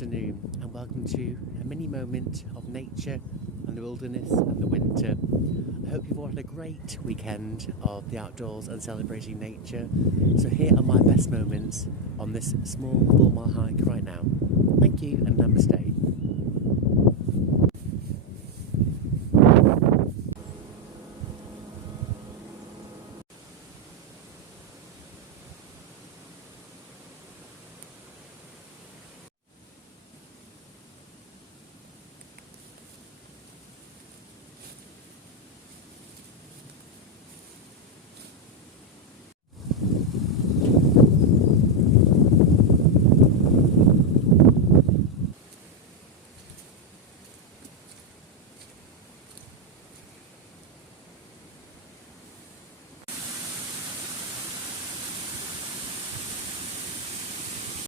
afternoon and welcome to a mini moment of nature and the wilderness and the winter. I hope you've all had a great weekend of the outdoors and celebrating nature. So here are my best moments on this small 4 mile hike right now. Thank you and namaste.